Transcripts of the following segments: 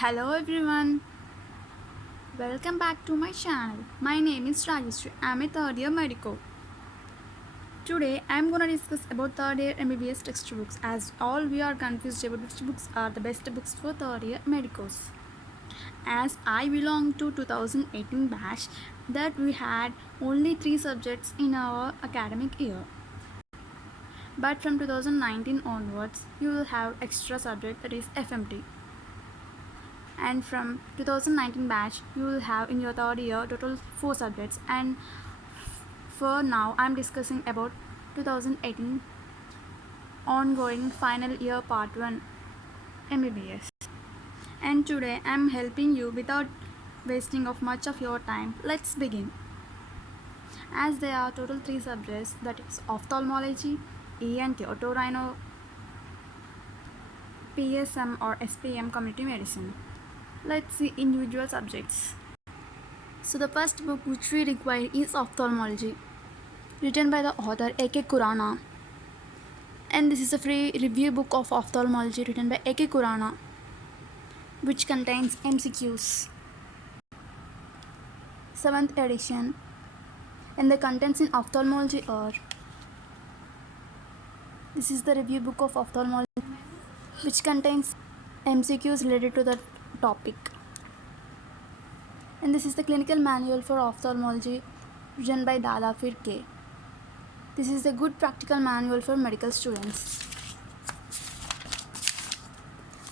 Hello everyone, welcome back to my channel. My name is Rajeshri. I am a third year medico. Today I am gonna discuss about third year MBBS textbooks as all we are confused about which books are the best books for third year medicos. As I belong to 2018 batch that we had only 3 subjects in our academic year. But from 2019 onwards you will have extra subject that is FMT. And from 2019 batch you will have in your third year total 4 subjects, and for now I'm discussing about 2018 ongoing final year part 1 MBBS. And today I'm helping you without wasting of much of your time. Let's begin. As there are total 3 subjects, that is ophthalmology, ENT otorhino, PSM or SPM community medicine. Let's see individual subjects. So the first book which we require is Ophthalmology, written by the author A.K. Khurana. And this is a free review book of Ophthalmology written by A.K. Khurana, which contains MCQs. 7th edition. And the contents in Ophthalmology are: this is the review book of Ophthalmology, which contains MCQs related to the topic. And this is the clinical manual for ophthalmology written by Dadafir K. This is a good practical manual for medical students,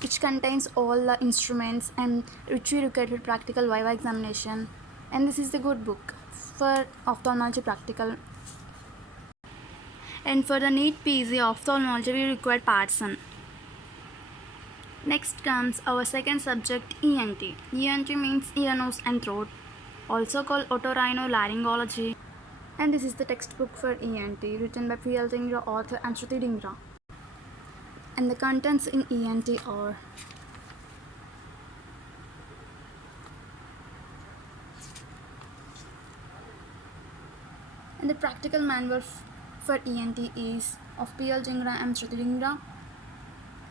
which contains all the instruments and which we require for practical Viva examination. And this is the good book for ophthalmology practical. And for the NEET PG ophthalmology we require Parson. Next comes our second subject, ENT. ENT means ear, nose and throat, also called otorhinolaryngology. And this is the textbook for ENT written by P.L. Dhingra, author and Shruti Dhingra. And the contents in ENT are: and the practical manual for ENT is of P.L. Dhingra and Shruti Dhingra.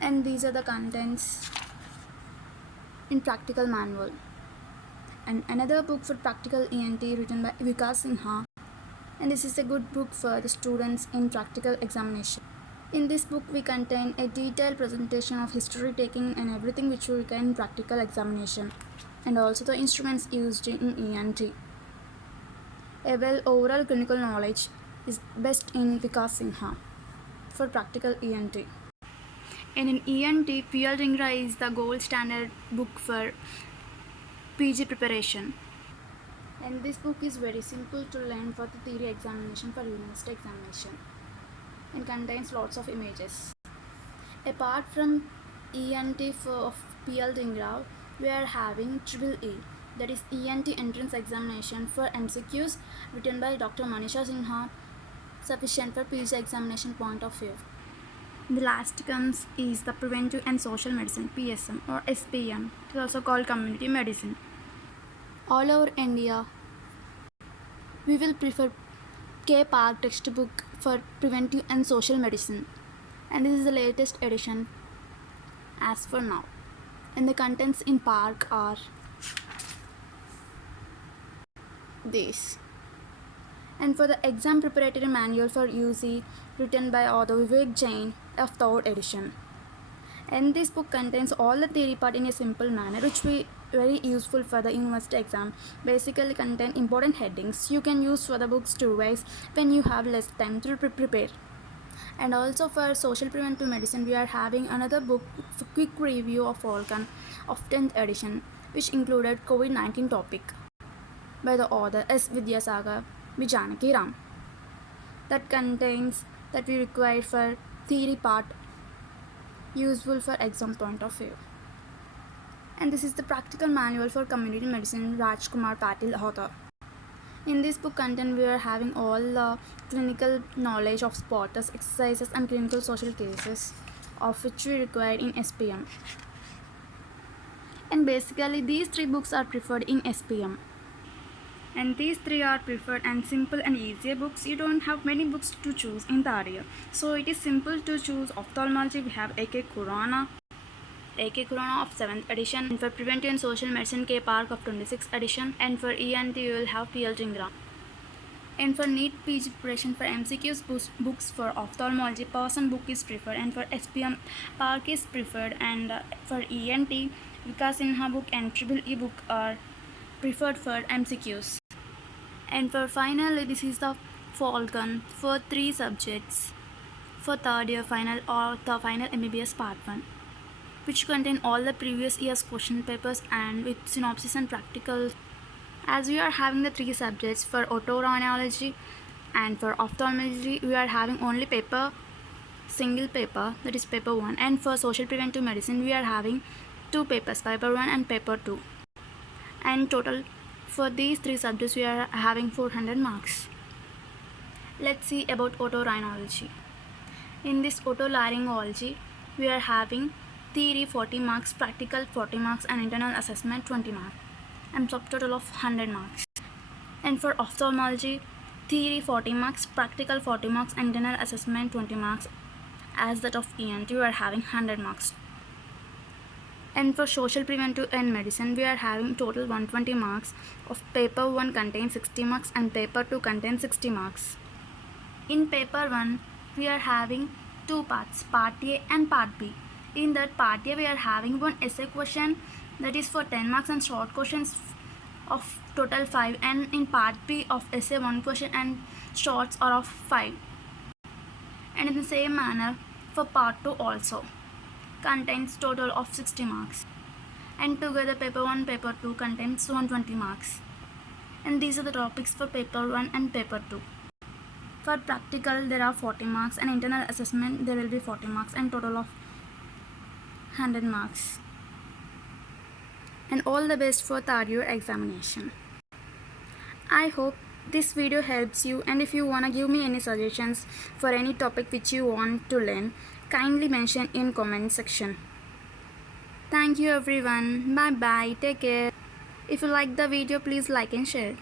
And these are the contents in practical manual. And another book for practical ENT written by Vikas Sinha, and this is a good book for the students in practical examination. In this book we contain a detailed presentation of history taking and everything which we require in practical examination, and also the instruments used in ENT. A well overall clinical knowledge is best in Vikas Sinha for practical ENT. And in ENT, P.L. Dhingra is the gold standard book for PG preparation. And this book is very simple to learn for the theory examination, for university examination, and contains lots of images. Apart from ENT of P.L. Dhingra, we are having EEE, that is ENT entrance examination for MCQs written by Dr. Manisha Sinha, sufficient for PG examination point of view. The last comes is the Preventive and Social Medicine, PSM or SPM. It is also called Community Medicine. All over India, we will prefer K Park textbook for Preventive and Social Medicine. And this is the latest edition as for now. And the contents in Park are these. And for the exam preparatory manual for UC written by author Vivek Jain of third edition. And this book contains all the theory part in a simple manner, which will be very useful for the university exam. Basically contain important headings you can use for the books to revise when you have less time to prepare. And also for social preventive medicine we are having another book for quick review of Falcon of 10th edition, which included COVID-19 topic by the author S. Vidyasagar Vijanaki Ram, that contains that we require for theory part, useful for exam point of view. And this is the practical manual for community medicine, Rajkumar Patil author. In this book content we are having all the clinical knowledge of spotters, exercises and clinical social cases of which we require in SPM. And basically these 3 books are preferred in SPM. And these 3 are preferred and simple and easier books. You don't have many books to choose in third year, so it is simple to choose. Ophthalmology we have A.K. Khurana, A.K. Khurana of 7th edition, and for Preventive and Social Medicine, K. Park of 26th edition, and for ENT you will have PL Jingra. And for NEET PG preparation, for MCQs books for ophthalmology, Person book is preferred, and for SPM Park is preferred, and for ENT Vikas Sinha book and Triple E book are preferred for MCQs. And for final, this is the Falcon for 3 subjects for third year final or the final MBBS part 1, which contain all the previous year's question papers and with synopsis and practical. As we are having the 3 subjects for otorhinology and for ophthalmology, we are having only single paper, that is paper 1, and for social preventive medicine we are having 2 papers, paper 1 and paper 2, and total for these 3 subjects we are having 400 marks. Let's see about otorhinology. In this otolaryngology, we are having theory 40 marks, practical 40 marks, and internal assessment 20 marks, and subtotal of 100 marks. And for ophthalmology, theory 40 marks, practical 40 marks, and internal assessment 20 marks. As that of ENT, we are having 100 marks. And for social preventive and medicine, we are having total 120 marks. Of paper 1 contains 60 marks and paper 2 contains 60 marks. In paper 1, we are having 2 parts, part A and part B. In that part A, we are having one essay question that is for 10 marks and short questions of total 5, and in part B of essay 1 question and shorts are of 5. And in the same manner for part 2 also contains total of 60 marks, and together paper 1 paper 2 contains 120 marks. And these are the topics for paper 1 and paper 2. For practical there are 40 marks, and internal assessment there will be 40 marks, and total of 100 marks. And all the best for third year examination. I hope this video helps you, and if you wanna give me any suggestions for any topic which you want to learn, kindly mention in comment section. Thank you everyone. Bye bye. Take care. If you like the video, please like and share.